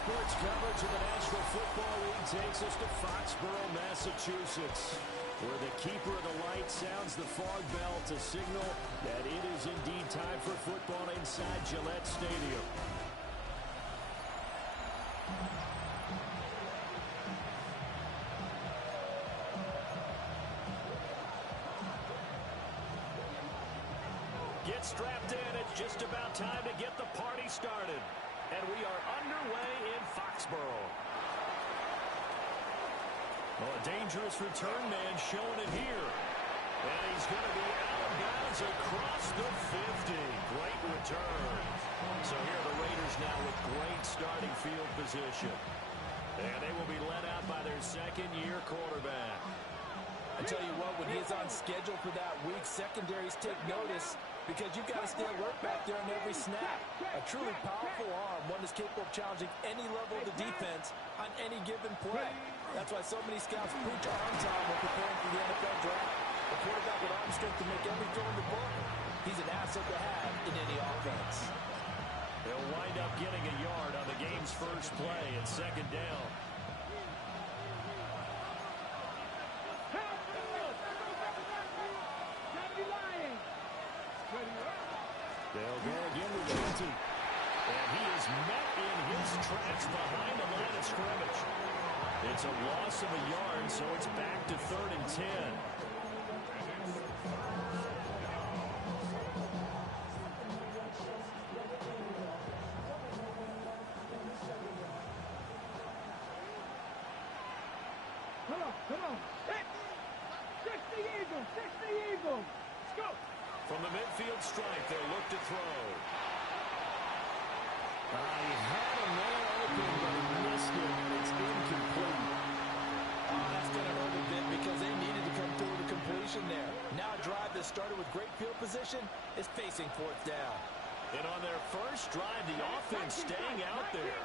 Sports coverage of the National Football League takes us to Foxborough, Massachusetts, where the keeper of the light sounds the fog bell to signal that it is indeed time for football inside Gillette Stadium. Get strapped in. It's just about time to get the party started. And we are underway in Foxborough. Well, a dangerous return man showing it here. And he's going to be out of bounds across the 50. Great return. So here are the Raiders now with great starting field position. And they will be led out by their second-year quarterback. I tell you what, when he is on schedule for that week, secondaries take notice because you've got to stay alert back there on every snap. A truly powerful arm, one that's capable of challenging any level of the defense on any given play. That's why so many scouts preach arm time when preparing for the NFL draft. A quarterback with arm strength to make every throw in the book. He's an asset to have in any offense. They'll wind up getting a yard on the game's first play at second down. They'll go again with Genty. And he is met in his tracks behind the line of scrimmage. It's a loss of a yard, so it's back to 3rd and 10. Come on. Six the Eagles. Let's go. From the midfield stripe, they'll look to throw. He had a man open, but he missed it, and it's incomplete. Oh, that's going to hurt a bit because they needed to come through with a completion there. Now a drive that started with great field position is facing 4th down. And on their first drive, the offense staying out there.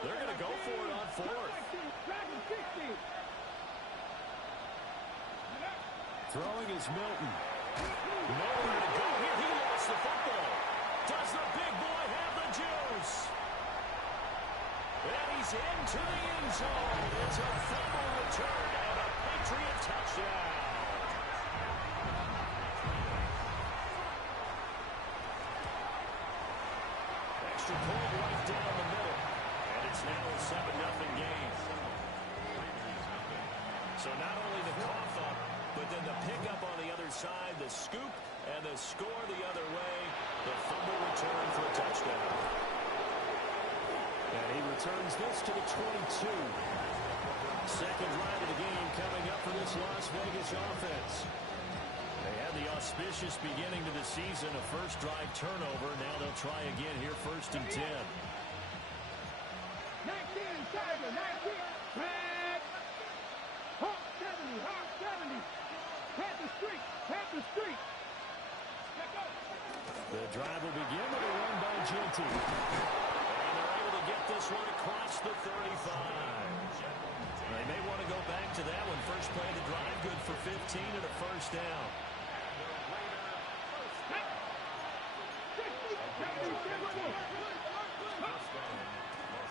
They're going to go for it on 4th. Throwing is Milton. Nowhere to go here. He lost the football. Does the big boy have the juice? And he's into the end zone. It's a fumble return and a Patriot touchdown. Extra point right down the middle. And it's now a 7-0 game. So not only the cough up, but then the pickup on the other side, the scoop, and the score the other way. The fumble return for a touchdown. And he returns this to the 22. Second drive of the game coming up for this Las Vegas offense. They had the auspicious beginning to the season, a first drive turnover. Now they'll try again here, 1st and 10. 19, Tiger, 19. Red. Hawk 70. Panther Street. The drive will begin with a run by Genty. And they're able to get this one across the 35. They may want to go back to that one. First play of the drive, good for 15 and a first down.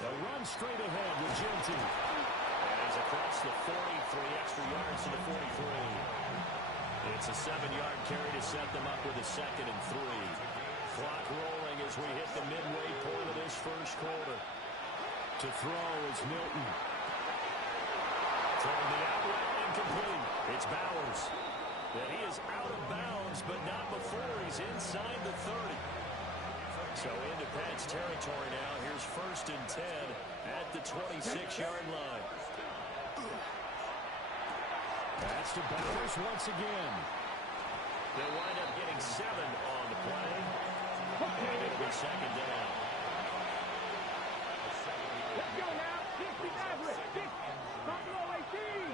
The run straight ahead with Genty. And he's across the 40, 3 extra yards to the 43. It's a 7-yard carry to set them up with a 2nd and 3. Clock rolling as we hit the midway point of this first quarter. To throw is Milton. Throwing the outlet, incomplete. It's Bowers. And he is out of bounds, but not before he's inside the 30. So into Pat's territory now. Here's 1st and 10 at the 26-yard line. That's to Bowers once again. They'll wind up getting 7 on the play. And it'll be 2nd down. Let's go now. 65 with 6. Buffalo 18.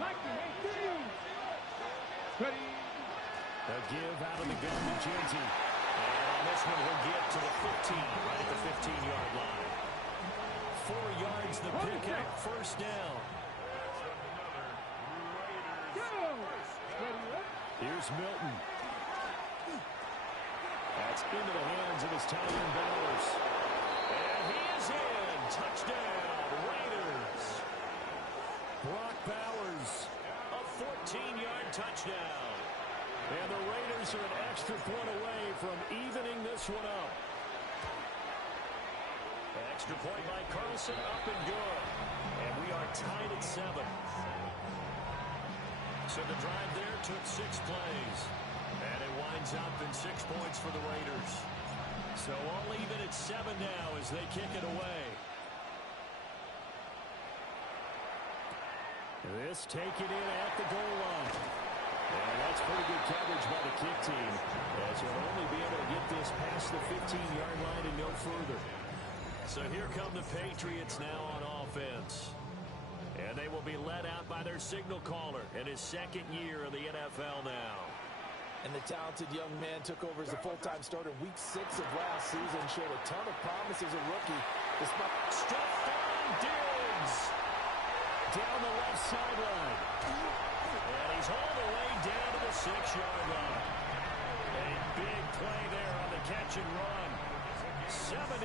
Mikey 18. Ready. A give out of the gun to Genty. And on this one, he'll get to the 15, right at the 15-yard line. 4 yards the pickup, 1st down. Here's Milton. That's into the hands of his tight end Bowers. And he is in. Touchdown, Raiders. Brock Bowers, a 14-yard touchdown. And the Raiders are an extra point away from evening this one up. Extra point by Carlson, up and good. And we are tied at 7. So the drive there took 6 plays. And it winds up in 6 points for the Raiders. So all even at 7 now as they kick it away. This taken in at the goal line. And that's pretty good coverage by the kick team, as he'll only be able to get this past the 15-yard line and no further. So here come the Patriots now on offense. And they will be led out by their signal caller in his 2nd year in the NFL now. And the talented young man took over as a full-time starter week 6 of last season, showed a ton of promise as a rookie. Stuffed down Diggs down the left sideline. And he's all the way down to the 6-yard line. A big play there on the catch and run. 78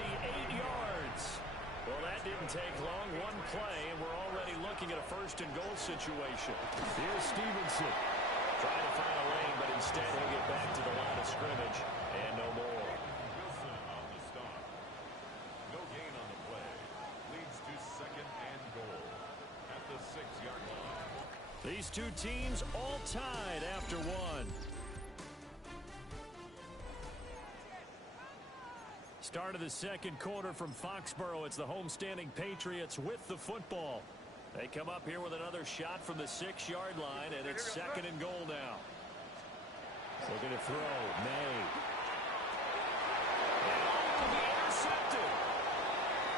yards. Well, that didn't take long. One play, and we're already looking at a 1st and goal situation. Here's Stevenson. Trying to find a lane, but instead he'll get back to the line of scrimmage and no more. No gain on the play. Leads to 2nd and goal at the 6-yard line. These two teams all tied after 1. Start of the 2nd quarter from Foxborough. It's the homestanding Patriots with the football. They come up here with another shot from the 6-yard line, and it's 2nd and goal now. Looking to throw. May. And be intercepted.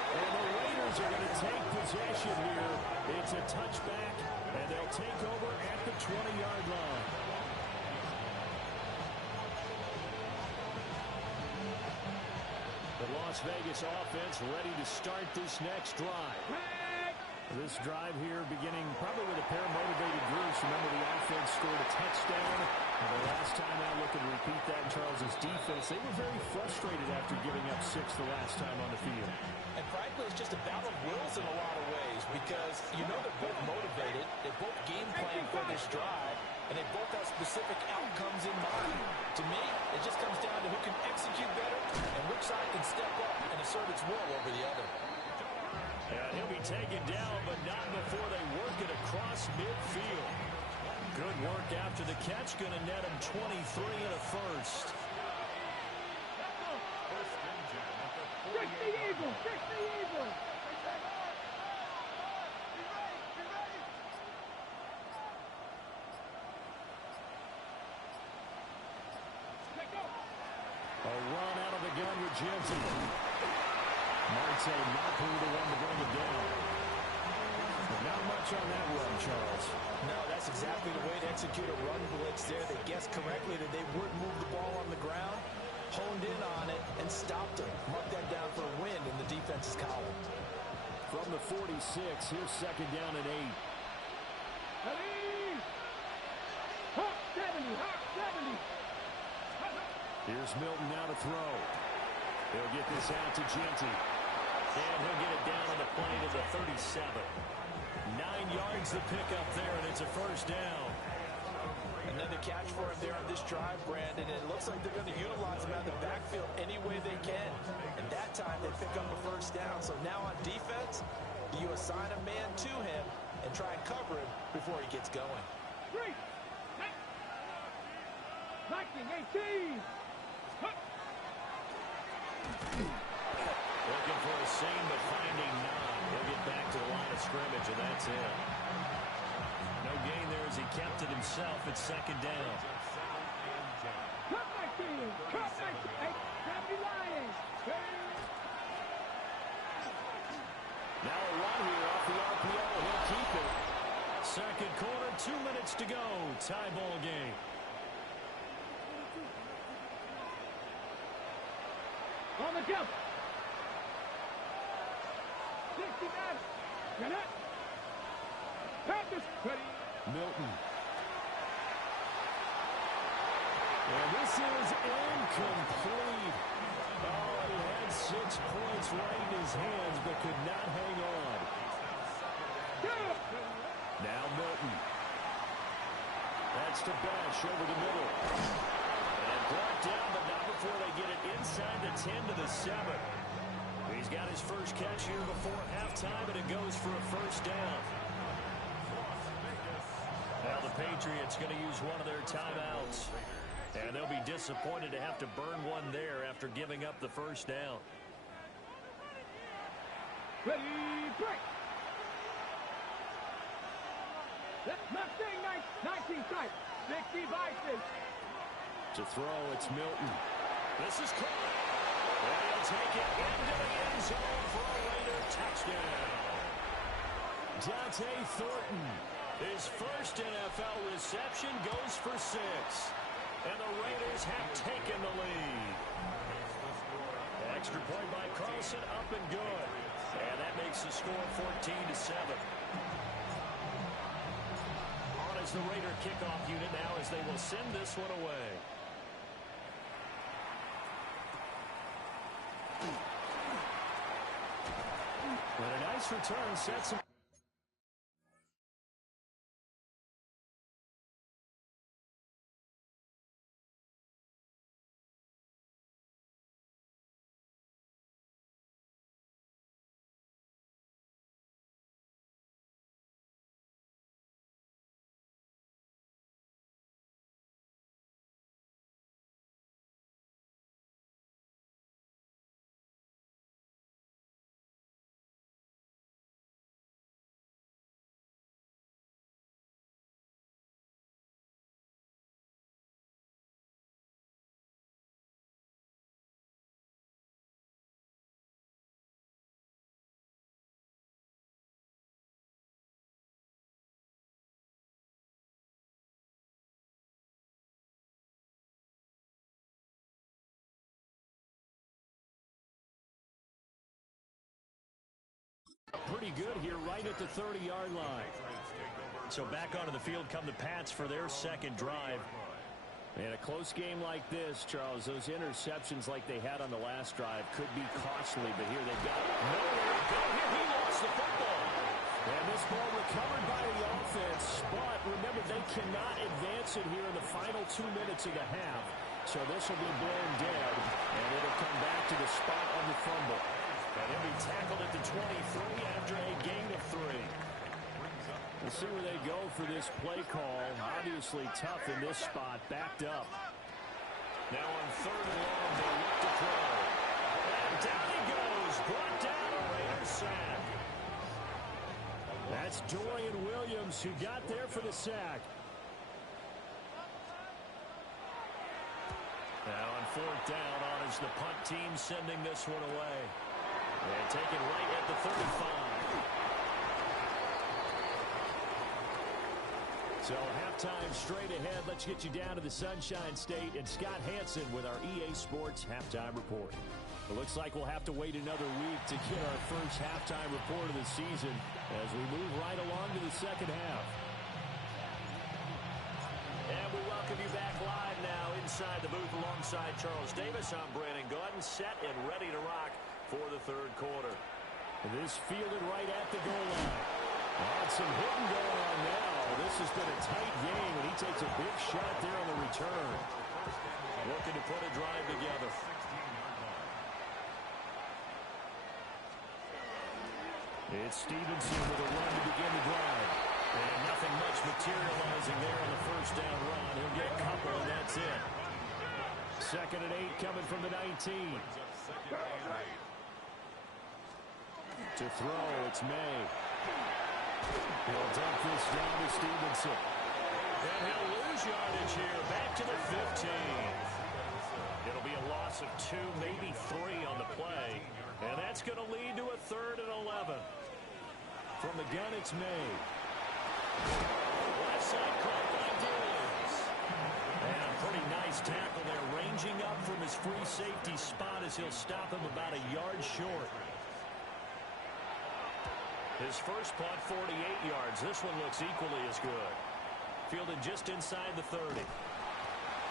And the Raiders are going to take possession here. It's a touchback, and they'll take over at the 20-yard line. The Las Vegas offense ready to start this next drive. This drive here beginning probably with a pair of motivated groups. Remember, the offense scored a touchdown. And the last time out, looking to repeat that in Charles's defense. They were very frustrated after giving up 6 the last time on the field. And frankly, it's just a battle of wills in a lot of ways, because you know they're both motivated, they both game plan for this drive, and they both have specific outcomes in mind. To me, it just comes down to who can execute better and which side can step up and assert its will over the other. And he'll be taken down, but not before they work it across midfield. Good work after the catch, going to net him 23 and a 1st. Fix the Eagles! Fix the Eagles! A run out of the gun with Jensen. Marte Mapu the one to bring it down. But not much on that run, Charles. No, that's exactly the way to execute a run blitz there. They guessed correctly that they would move the ball on the ground, honed in on it, and stopped them. Mark that down for a win in the defense's column. From the 46, here's 2nd down and 8. Hawk 70! Hawk 70! Here's Milton now to throw. He'll get this out to Genty. And he'll get it down on the play to the 37. 9 yards to pick up there, and it's a 1st down. Another catch for him there on this drive, Brandon. And it looks like they're going to utilize him out of the backfield any way they can. And that time they pick up a 1st down. So now on defense, you assign a man to him and try and cover him before he gets going. 3! 19, 18! Looking for a seam, but finding none. He'll get back to the line of scrimmage, and that's it. No gain there as he kept it himself at 2nd down. Cut my team! Cut my team! Hey, Happy Lions! Now a run here off the RPO, and he'll keep it. 2nd quarter, 2 minutes to go. Tie ball game. On the jump! 69! Get it! Panthers! Ready! Milton. And this is incomplete. Oh, he had 6 points. points right in his hands, but could not hang on. Now Milton. That's to Bash over the middle. And brought down, but not before they get it inside the 10 to the 7. He's got his first catch here before halftime, and it goes for a first down. Now the Patriots going to use one of their timeouts. And they'll be disappointed to have to burn one there after giving up the first down. Ready, break. Mustang 19 strike. 6 devices. To throw, it's Milton. This is caught. And he'll take it into the end zone for a Raider touchdown. Dante Thornton. His first NFL reception goes for 6. And the Raiders have taken the lead. Extra point by Carlson, up and good. And that makes the score 14-7. On as the Raider kickoff unit now as they will send this one away. But a nice return sets him. Pretty good here right at the 30-yard line. So back onto the field come the Pats for their second drive. And a close game like this, Charles, those interceptions like they had on the last drive could be costly, but here they've got nowhere to go. Here he lost the football. And this ball recovered by the offense, but remember, they cannot advance it here in the final 2 minutes of the half. So this will be blown dead, and it'll come back to the spot of the fumble. And he'll be tackled at the 23 after a gain of 3. We'll see where they go for this play call. Obviously tough in this spot, backed up. Now on 3rd and long, they look to throw. And down he goes, brought down a Raider sack. That's Dorian Williams who got there for the sack. Now on 4th down, honors the punt team sending this one away. And taken right at the 35. So halftime straight ahead. Let's get you down to the Sunshine State and Scott Hansen with our EA Sports Halftime Report. It looks like we'll have to wait another week to get our first halftime report of the season as we move right along to the second half. And we welcome you back live now inside the booth alongside Charles Davis. I'm Brandon Gaudin, set and ready to rock for the third quarter. This fielded right at the goal line. Some hitting going on now. This has been a tight game, and he takes a big shot there on the return. Looking to put a drive together. It's Stevenson with a run to begin the drive. And nothing much materializing there on the first down run. He'll get a couple, and that's it. 2nd and 8 coming from the 19. To throw, it's May. He'll dump this down to Stevenson. And he'll lose yardage here, back to the 15. It'll be a loss of 2, maybe 3 on the play. And that's going to lead to a 3rd and 11. From the gun, it's May. Left side caught by Dills. And a pretty nice tackle there, ranging up from his free safety spot as he'll stop him about a yard short. His first punt, 48 yards. This one looks equally as good. Fielded just inside the 30.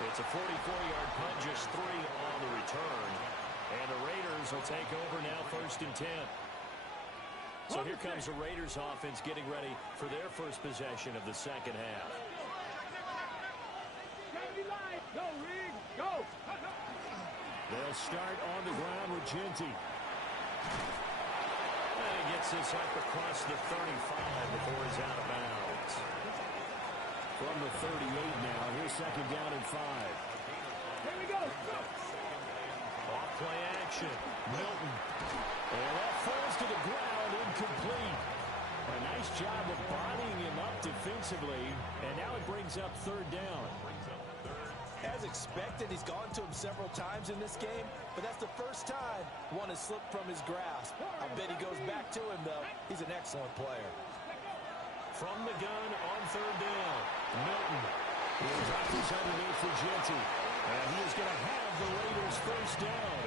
It's a 44-yard punt, just 3 on the return. And the Raiders Raiders will take over now, 1st and 10. So here comes the Raiders offense getting ready for their first possession of the second half. They'll start on the ground with Ginty. And he gets this up across the 35 before he's out of bounds. From the 38 now, here's 2nd down and 5. Here we go. Off play action. Milton. And that falls to the ground, incomplete. A nice job of bodying him up defensively. And now it brings up 3rd down. As expected, he's gone to him several times in this game, but that's the first time one has slipped from his grasp. I bet he goes back to him, though. He's an excellent player. From the gun on 3rd down, Milton. He'll drop this underneath for Ginty. And he is going to have the Raiders' 1st down.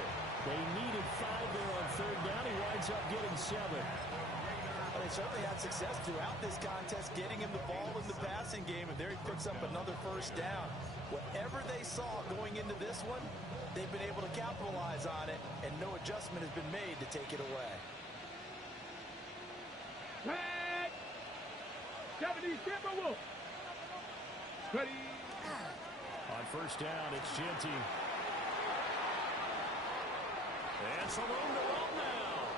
They needed 5 there on 3rd down. He winds up getting 7. Well, they certainly had success throughout this contest, getting him the ball in the passing game, and there he picks up another 1st down. Whatever they saw going into this one, they've been able to capitalize on it, and no adjustment has been made to take it away. Red. 70 Timberwolves. Ready. On 1st down, it's Ginty. And some room to run now.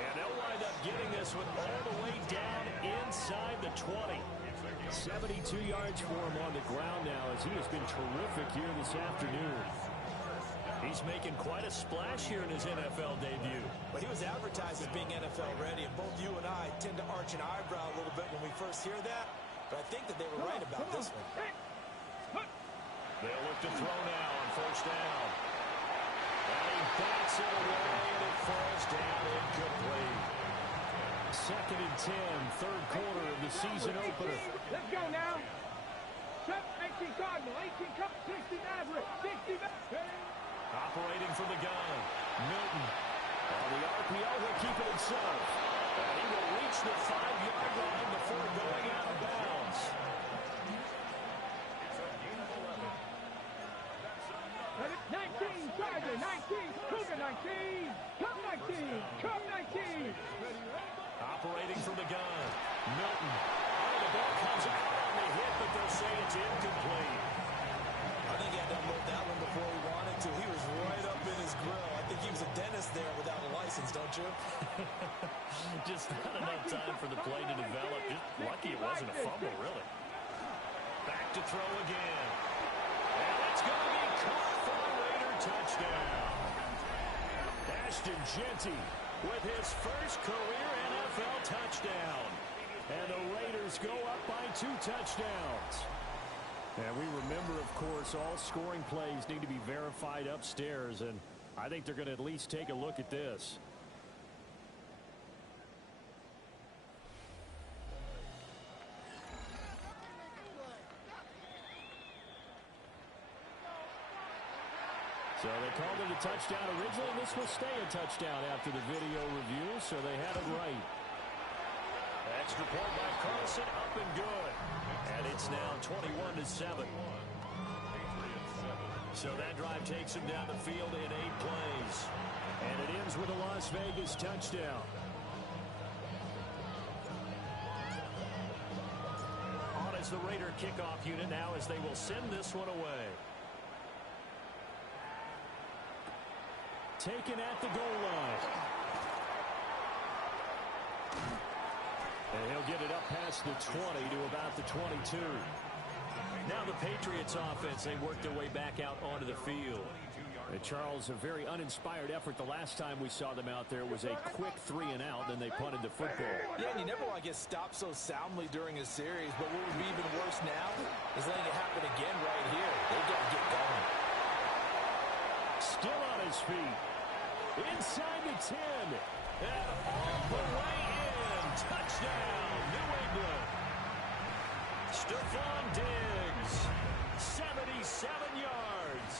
And they'll wind up getting this one all the way down inside the 20. 72 yards for him on the ground now as he has been terrific here this afternoon. He's making quite a splash here in his NFL debut. But he was advertised as being NFL ready, and both you and I tend to arch an eyebrow a little bit when we first hear that. But I think that they were right about this one. They'll look to throw now on 1st down. And he bats it away, and it falls down incomplete. 2nd and 10, 3rd quarter of the season opener. Let's go now. 18 Cardinal, 18 Cup, 60 Maverick, 60 Maverick. Operating from the gun, Milton. On the RPO, he'll keep it himself. And he will reach the 5-yard line before going out of bounds. 19, Charger, 19, Cougar, 19, Cup 19, Cup 19. Operating from the gun, Milton. Oh, the ball comes out on the hit, but they'll say it's incomplete. I think he had to unload that one before he wanted to. He was right up in his grill. I think he was a dentist there without a license, don't you? Just not enough time for the play to develop. Just lucky it wasn't a fumble, really. Back to throw again. And it's going to be caught for a Raider touchdown. Ashton Ginty with his first career NFL touchdown. And the Raiders go up by 2 touchdowns. And we remember, of course, all scoring plays need to be verified upstairs. And I think they're going to at least take a look at this. So they called it a touchdown originally, and this will stay a touchdown after the video review, so they had it right. Extra point by Carlson, up and good. And it's now 21-7. So that drive takes him down the field in 8 plays. And it ends with a Las Vegas touchdown. On as the Raider kickoff unit now as they will send this one away. Taken at the goal line. And he'll get it up past the 20 to about the 22. Now the Patriots offense, they work their way back out onto the field. Charles, a very uninspired effort the last time we saw them out there was a quick 3-and-out, then they punted the football. Yeah, and you never want to get stopped so soundly during a series, but what would be even worse now is letting it happen again right here. They've got to get going. Still on his feet. Inside the 10. And all the way in. Touchdown, New England. Stephon Diggs. 77 yards.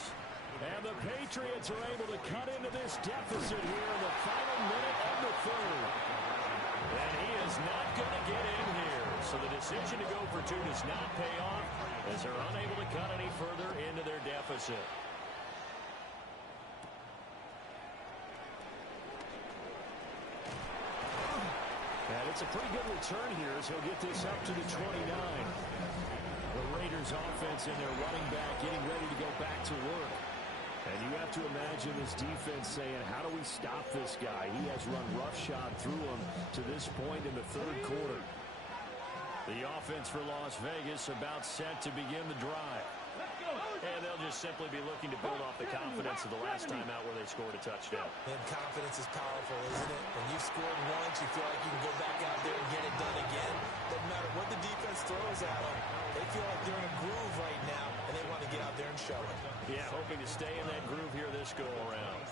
And the Patriots are able to cut into this deficit here in the final minute of the third. And he is not going to get in here. So the decision to go for 2 does not pay off as they're unable to cut any further into their deficit. It's a pretty good return here as he'll get this up to the 29. The Raiders offense and their running back getting ready to go back to work. And you have to imagine this defense saying, how do we stop this guy? He has run roughshod through him to this point in the third quarter. The offense for Las Vegas about set to begin the drive. And they'll just simply be looking to build off the confidence of the last time out where they scored a touchdown. And confidence is powerful, isn't it? When you've scored once, you feel like you can go back out there and get it done again. Doesn't matter what the defense throws at them. They feel like they're in a groove right now, and they want to get out there and show it. Yeah, hoping to stay in that groove here this go-around.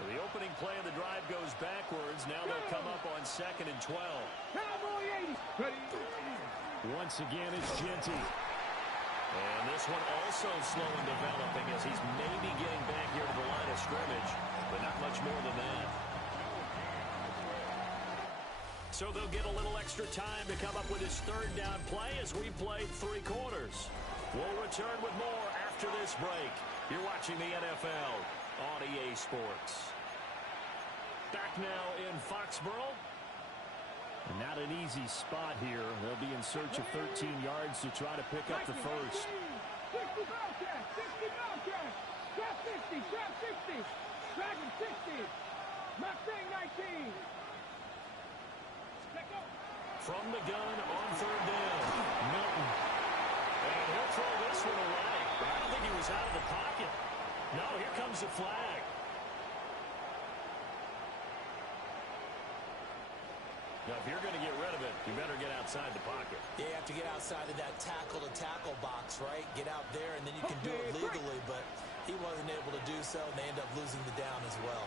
So the opening play of the drive goes backwards. Now they'll come up on 2nd and 12. Once again, it's Genty. And this one also slow in developing as he's maybe getting back here to the line of scrimmage, but not much more than that. So they'll get a little extra time to come up with his third down play as we played 3 quarters. We'll return with more after this break. You're watching the NFL on EA Sports. Back now in Foxborough. Not an easy spot here. They'll be in search of 13 yards to try to pick up the first. 60 Bobcats, 60 Bobcats. Trap 60, trap 60. Dragon 60. Mustang 19. From the gun on 3rd down. Milton. And he'll throw this one away. I don't think he was out of the pocket. No, here comes the flag. Now, if you're going to get rid of it, you better get outside the pocket. Yeah, you have to get outside of that tackle-to-tackle box, right? Get out there, and then you can do it legally, but he wasn't able to do so, and they end up losing the down as well.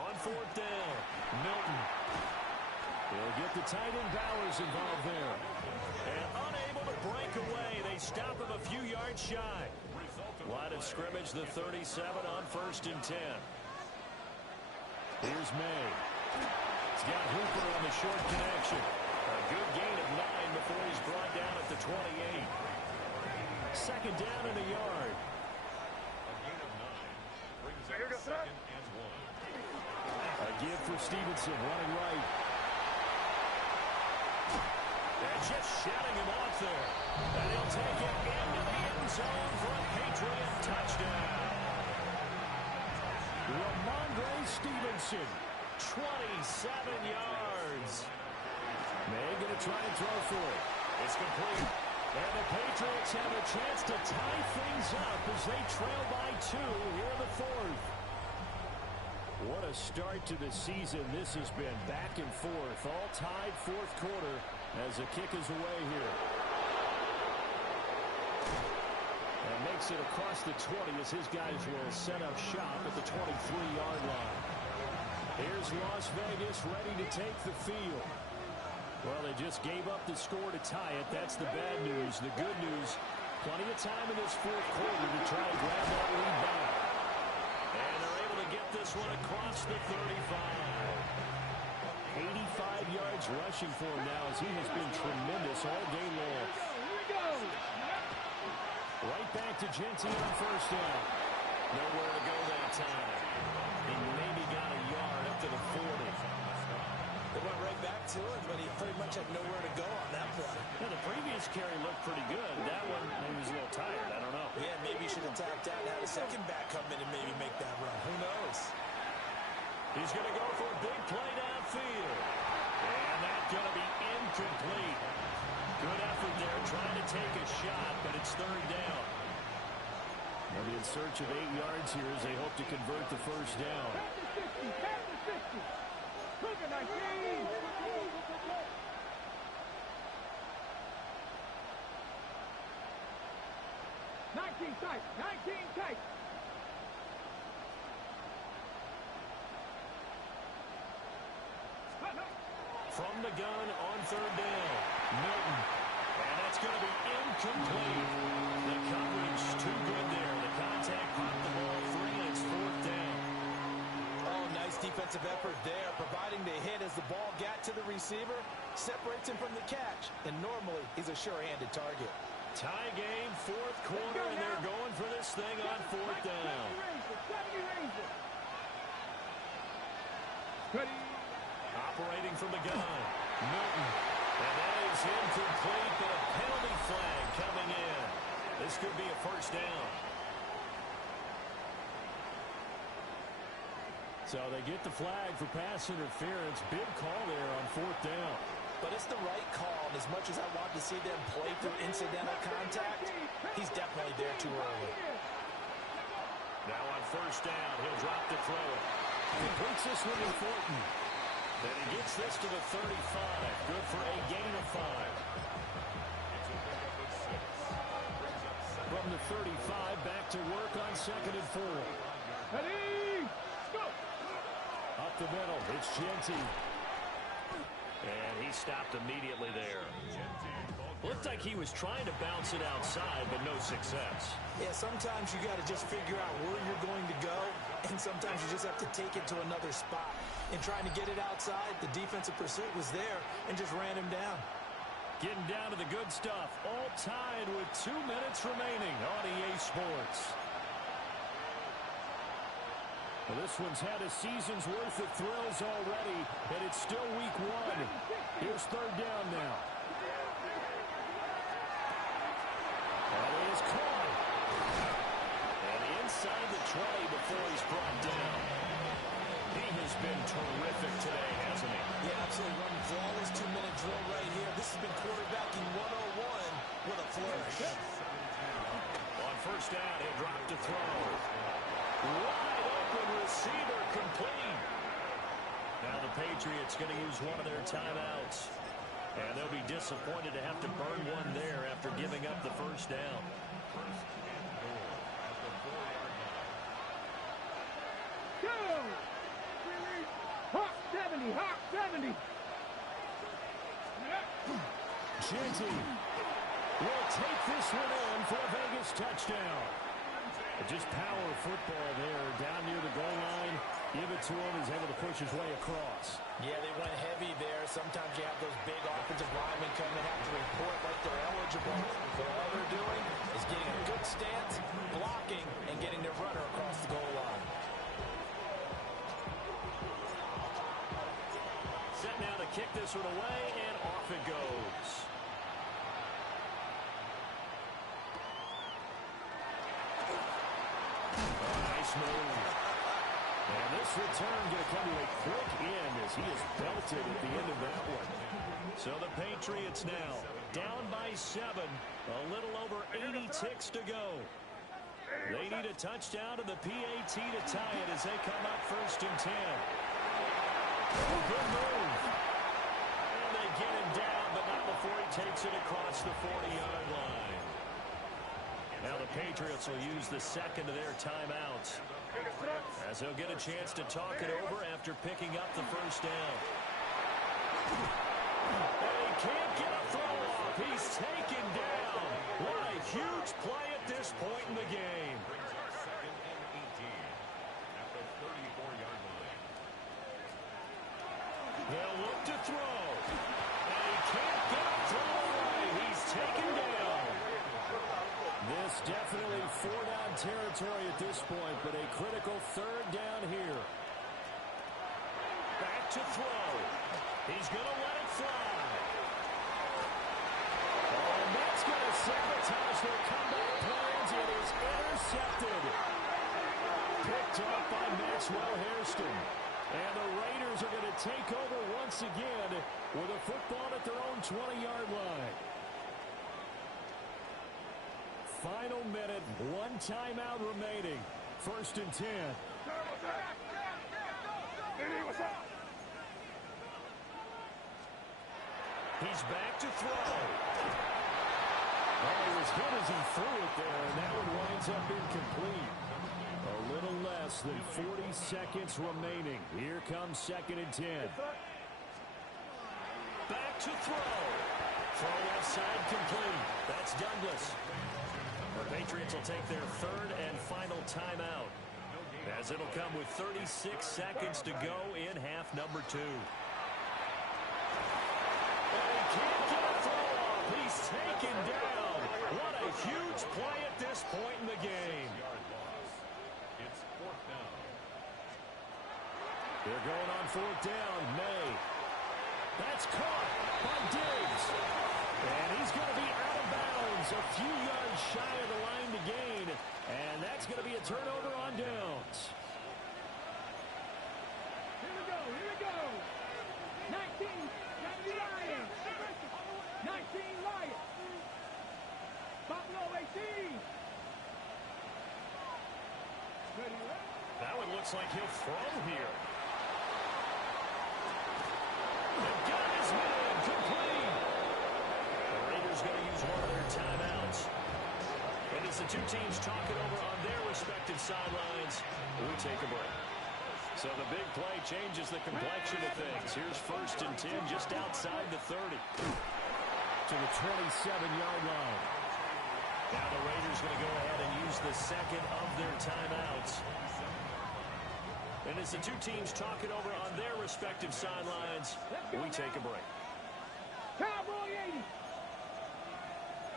On 4th down, Milton. He'll get the tight end Bowers involved there. And unable to break away, they stop him a few yards shy. Line of scrimmage, the 37 on 1st and 10. Here's May. He's got Hooper on the short connection. A good gain of 9 before he's brought down at the 28. 2nd down and a yard. A gain of 9 brings up 2nd and 1. A give for Stevenson, running right. And just shutting him off there. And he'll take it into the end zone for a Patriot touchdown. Ramondre Stevenson, 27 yards. May going to try and throw for it. It's complete. And the Patriots have a chance to tie things up as they trail by 2 here in the 4th. What a start to the season this has been. Back and forth, all tied 4th quarter as the kick is away here. And makes it across the 20 as his guys will set up shop at the 23-yard line. Here's Las Vegas ready to take the field. Well, they just gave up the score to tie it. That's the bad news. The good news, plenty of time in this 4th quarter to try to grab that lead back. And they're able to get this one across the 35. 85 yards rushing for him now as he has been tremendous all day long. Right back to Genty on 1st down. Nowhere to go that time. He maybe got a yard up to the 40. They went right back to it, but he pretty much had nowhere to go on that play. Yeah, the previous carry looked pretty good. That one, he was a little tired. I don't know. Yeah, maybe he should have tapped out and had a second back come in and maybe make that run. Who knows? He's going to go for a big play downfield. And that's going to be incomplete. Good effort there, trying to take a shot, but it's 3rd down. They'll be in search of 8 yards here as they hope to convert the 1st down. 19 tight, 19 tight. From the gun on 3rd down, Milton. And that's going to be incomplete. The coverage too good there. The contact popped the ball free, and it's 4th down. Oh, nice defensive effort there, providing the hit as the ball got to the receiver, separates him from the catch, and normally he's a sure-handed target. Tie game, fourth quarter, and they're going for this thing on fourth down. Operating from the gun, Milton. And that is incomplete, but a penalty flag coming in. This could be a first down. So they get the flag for pass interference. Big call there on fourth down. But it's the right call. And as much as I want to see them play through incidental contact, he's definitely there too early. Now on first down, he'll drop to throw it. Completes this one to Thornton. Then he gets this to the 35. Good for a gain of 5. From the 35, back to work on 2nd and 4. Ready, go! Up the middle, it's Genty. And he stopped immediately there. Looked like he was trying to bounce it outside, but no success. Yeah, sometimes you got to just figure out where you're going to go, and sometimes you just have to take it to another spot. In trying to get it outside, the defensive pursuit was there and just ran him down. Getting down to the good stuff, all tied with 2 minutes remaining on EA Sports. Well, this one's had a season's worth of thrills already, and it's still week 1. Here's third down now. That is caught. And inside the 20 before he's brought down. He has been terrific today, hasn't he? Yeah, absolutely running flawless 2-minute drill right here. This has been quarterbacking 101 with a flourish. On first down, he'll drop to throw. Wide open receiver complete. Now the Patriots going to use one of their timeouts. And they'll be disappointed to have to burn one there after giving up the first down. Go! Hawk 70, Hawk 70. Genty will take this one in for a Vegas touchdown. Just power football there down near the goal line. Give it to him. He's able to push his way across. Yeah, they went heavy there. Sometimes you have those big offensive linemen come and have to report like they're eligible. But all they're doing is getting a good stance, blocking, and getting their runner across the goal line. Set now to kick this one away, and off it goes. Nice move. And this return going to come to a quick end as he is belted at the end of that one. So the Patriots now down by 7. A little over 80 ticks to go. They need a touchdown to the PAT to tie it as they come up 1st and 10. Oh, good move. And they get him down, but not before he takes it across the 40-yard line. Now the Patriots will use the second of their timeouts, as they'll get a chance to talk it over after picking up the first down. And he can't get a throw off. He's taken down. What a huge play at this point in the game. Second and 18 at the 34-yard line. They'll look to throw. And he can't get a throw away. He's taken down. This definitely 4-down territory at this point, but a critical 3rd down here. Back to throw. He's going to let it fly. And that's going to sabotage their comeback plans. It is intercepted. Picked up by Maxwell Hairston. And the Raiders are going to take over once again with a football at their own 20-yard line. Final minute, 1 timeout remaining. 1st and 10. He's back to throw. Oh, he was hit as he threw it there, and that one winds up incomplete. A little less than 40 seconds remaining. Here comes 2nd and 10. Back to throw. Throw left side complete. That's Douglas. The Patriots will take their 3rd and final timeout, as it'll come with 36 seconds to go in half number 2. And he can't get a throw off. He's taken down. What fourth down. May. That's caught by Diggs. And he's going to be out of bounds, a few yards shy of the line to gain. And that's going to be a turnover on downs. Here we go, here we go. 19, Lions. 19 Lions. Buffalo 18. Ready, ready? That one looks like he'll throw here. The gun is made complete. The Raiders going to use one of their timeouts. And as the two teams talk it over on their respective sidelines, we take a break. So the big play changes the complexion of things. Here's 1st and 10 just outside the 30. To the 27-yard line. Now the Raiders going to go ahead and use the second of their timeouts. And as the two teams talk it over on their respective sidelines, we take a break. Cowboy 80.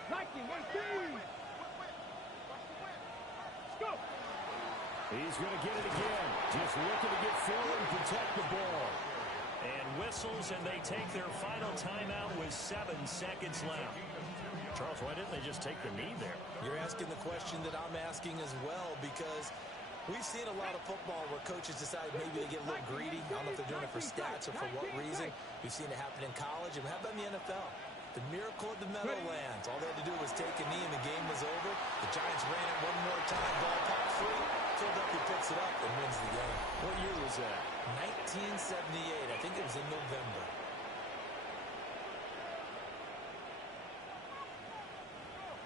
Viking 18. Go. He's going to get it again. Just looking to get forward and protect the ball. And whistles, and they take their final timeout with 7 seconds left. Charles, why didn't they just take the knee there? You're asking the question that I'm asking as well, because we've seen a lot of football where coaches decide maybe they get a little greedy. I don't know if they're doing it for stats or for what reason. We've seen it happen in college. And how about in the NFL? The miracle of the Meadowlands. All they had to do was take a knee and the game was over. The Giants ran it one more time. Ball popped free. Philadelphia picks it up and wins the game. What year was that? 1978. I think it was in November.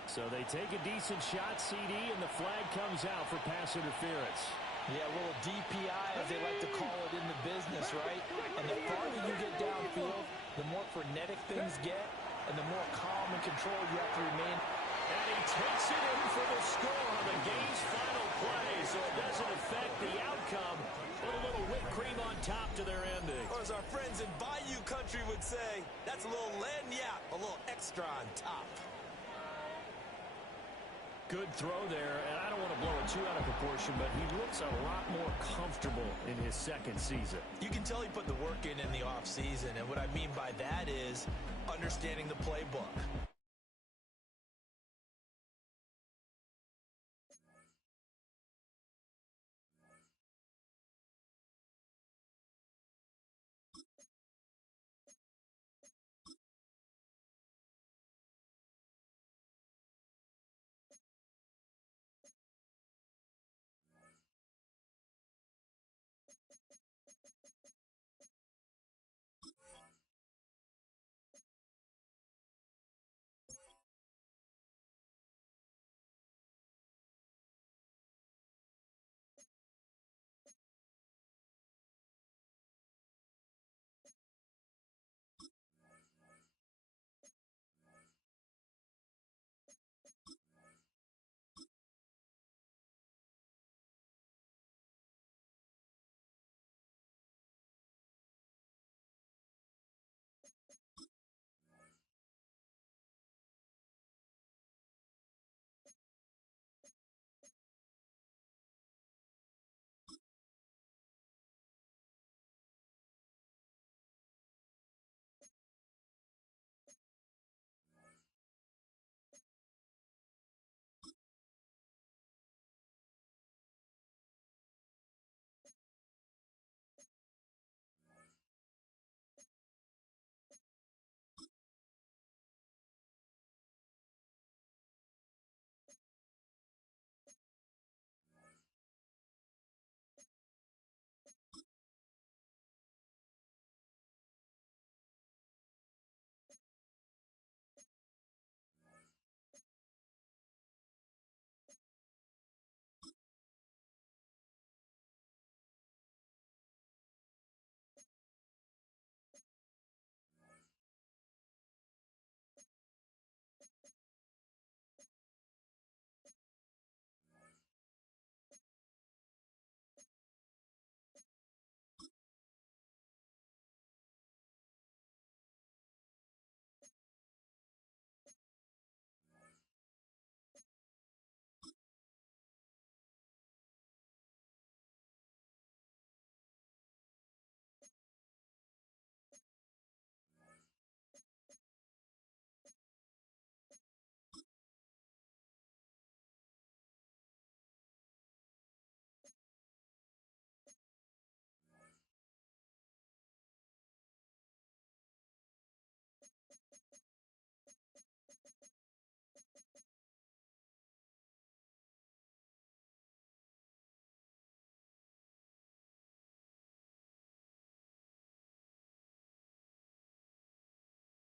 So they take a decent shot, CD, and the flag comes out for pass interference. Yeah, a little DPI, as they like to call it in the business, right? And the farther you get downfield, the more frenetic things get, and the more calm and control you have to remain. And he takes it in for the score on the game's final play, so it doesn't affect the outcome. Put a little whipped cream on top to their ending. Or as our friends in Bayou Country would say, that's a little lagniappe, a little extra on top. Good throw there, and I don't want to blow it too out of proportion, but he looks a lot more comfortable in his second season. You can tell he put the work in the offseason, and what I mean by that is understanding the playbook,